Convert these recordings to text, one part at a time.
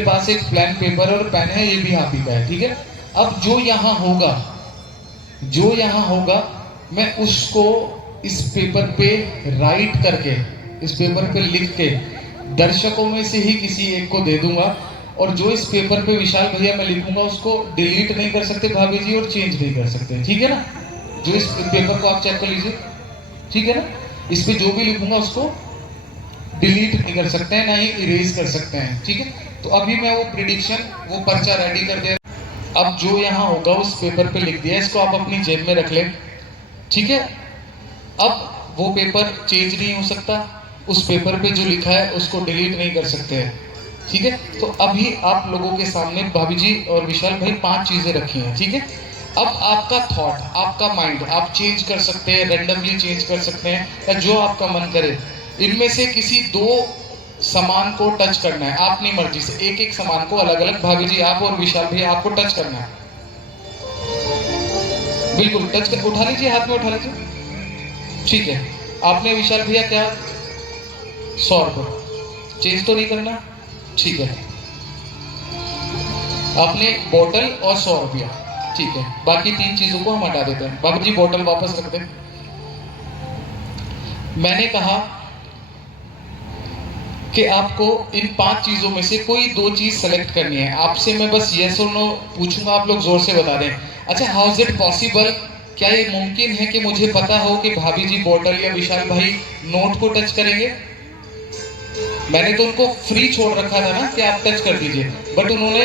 मेरे पास एक plan paper और पेन है, ये भी आप ही का है, ठीक है। अब जो यहाँ होगा मैं उसको इस पेपर पे राइट करके, इस पेपर पे लिख के दर्शकों में से ही किसी एक को दे दूंगा। और जो इस पेपर पे विशाल भैया मैं लिखूंगा उसको डिलीट नहीं कर सकते भाभी जी, और चेंज नहीं कर सकते, ठीक है ना। जो इस पेपर को आप चेक कर लीजिए, ठीक है ना। इस पे जो भी लिखूंगा उसको डिलीट नहीं कर सकते हैं, ना ही इरेज कर सकते हैं, ठीक है। तो अभी मैं वो प्रिडिक्शन, वो पर्चा रेडी कर दे। अब जो यहाँ होगा उस पेपर पे लिख दिया, इसको आप अपनी जेब में रख लें, ठीक है। अब वो पेपर चेंज नहीं हो सकता, उस पेपर पे जो लिखा है उसको डिलीट नहीं कर सकते हैं, ठीक है। तो अभी आप लोगों के सामने भाभी जी और विशाल भाई 5 चीजें रखी हैं, ठीक है। अब आपका थॉट, आपका माइंड आप चेंज कर सकते हैं, रैंडमली चेंज कर सकते हैं, या जो आपका मन करे इनमें से किसी 2 सामान को टच करना है अपनी मर्जी से। एक एक सामान को अलग अलग, भाभी जी आप और विशाल भैया आपको टच करना है, बिल्कुल टच कर, उठा लीजिए, हाथ में उठा लीजिए, ठीक है। आपने विशाल भैया क्या 100 रुपये चेंज तो नहीं करना, ठीक है। आपने बोतल और 100 रुपया, ठीक है। बाकी 3 चीजों को हम हटा देते हैं। बाबू जी बोतल वापस रख दें। मैंने कहा कि आपको इन 5 चीजों में से कोई 2 चीज सेलेक्ट करनी है। आपसे मैं बस यस और नो पूछूंगा, आप लोग जोर से बता दें। अच्छा, हाउ इज इट पॉसिबल, क्या ये मुमकिन है कि मुझे पता हो कि भाभी जी बोतल या विशाल भाई नोट को टच करेंगे? मैंने तो उनको फ्री छोड़ रखा था ना कि आप टच कर दीजिए, बट उन्होंने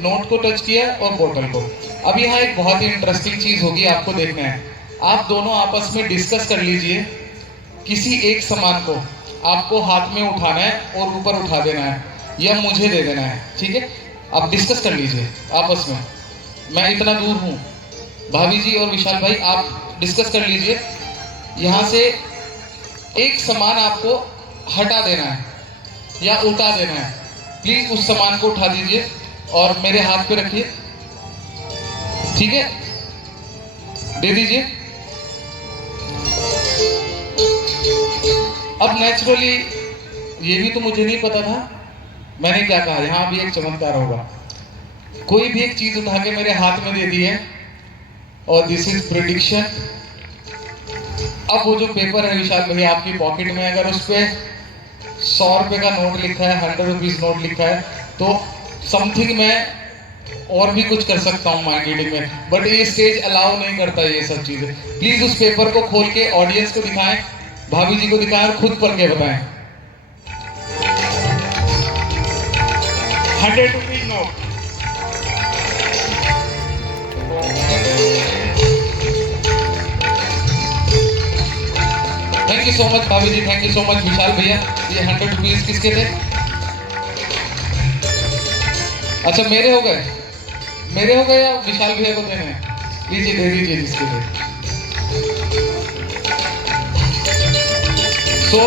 नोट को टच किया और बोतल को। अब यहाँ एक बहुत ही इंटरेस्टिंग चीज होगी, आपको देखना है। आप दोनों आपस में डिस्कस कर लीजिए, किसी एक सामान को आपको हाथ में उठाना है और ऊपर उठा देना है या मुझे दे देना है, ठीक है। आप डिस्कस कर लीजिए आपस में, मैं इतना दूर हूं, भाभी जी और विशाल भाई आप डिस्कस कर लीजिए। यहां से एक सामान आपको हटा देना है या उठा देना है। प्लीज उस सामान को उठा दीजिए और मेरे हाथ पे रखिए, ठीक है, दे दीजिए। अब नेचुरली ये भी तो मुझे नहीं पता था, मैंने क्या कहा, यहां भी एक चमत्कार होगा। कोई भी एक चीज उठा के मेरे हाथ में दे दी है और दिस इज प्रेडिक्शन। अब वो जो पेपर है विशाल भैया आपकी पॉकेट में, अगर उस पे 100 रुपए का नोट लिखा है, 100 रुपीज नोट लिखा है, तो समथिंग मैं और भी कुछ कर सकता हूँ माइंड रीडिंग में, बट ये स्टेज अलाउ नहीं करता ये सब चीजें। प्लीज उस पेपर को खोल के ऑडियंस को दिखाएं, भाभी जी को दिखाएं और खुद पढ़ के बताएं। 100 rupees note, thank you so much भाभी जी, थैंक यू सो मच विशाल भैया। ये 100 रुपीज किसके थे? अच्छा मेरे हो गए, मेरे हो गए या विशाल भैया को देने हैं? लीजिए दे दीजिए जिसके थे। सो